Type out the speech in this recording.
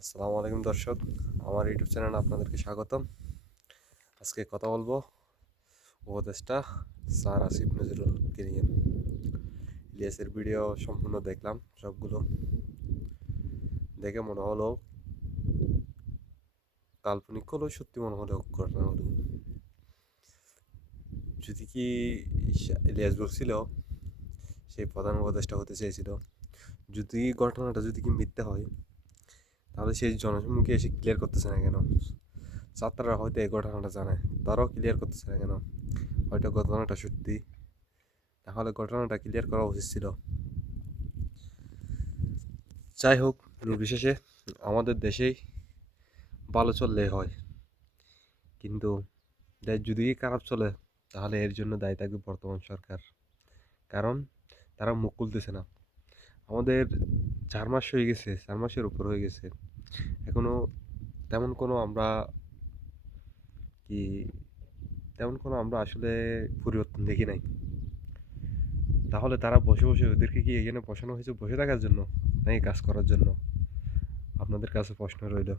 আসসালামু আলাইকুম দর্শক, আমার ইউটিউব চ্যানেলে আপনাদেরকে স্বাগতম। আজকে কথা বলবো উপদেষ্টা স্যার আসিফ নজরুলকে নিয়ে। ইলিয়াসের ভিডিও সম্পূর্ণ দেখলাম, সবগুলো দেখে মনে হলো কাল্পনিক হলো, সত্যি মনে হলো ঘটনা হলো। যদি কি ইলিয়াস বলছিল সেই প্রধান উপদেষ্টা হতে চেয়েছিল, যদি ঘটনাটা যদি কি মিথ্যা হয়, তাহলে সেই জনসম্মুখে এসে ক্লিয়ার করতেছে না কেন? ছাত্ররা হয়তো এই ঘটনাটা জানে, তারাও ক্লিয়ার করতেছে না কেন? হয়তো ঘটনাটা সত্যি, তাহলে ঘটনাটা ক্লিয়ার করা উচিত ছিল। যাই হোক, নির্বিশেষে আমাদের দেশেই ভালো চললেই হয়, কিন্তু দেশ যদি খারাপ চলে তাহলে এর জন্য দায়ী থাকবে বর্তমান সরকার। কারণ তারা মুখ খুলতেছে না। আমাদের 4 মাস হয়ে গেছে, 4 মাসের উপর হয়ে গেছে, এখনো তেমন কোনো আমরা কি তেমন কোনো আমরা আসলে পরিবর্তন দেখি নাই। তাহলে তারা বসে বসে ওদেরকে কি এখানে বসানো হয়েছে বসে থাকার জন্য নাকি কাজ করার জন্য? আপনাদের কাছে প্রশ্ন রইল।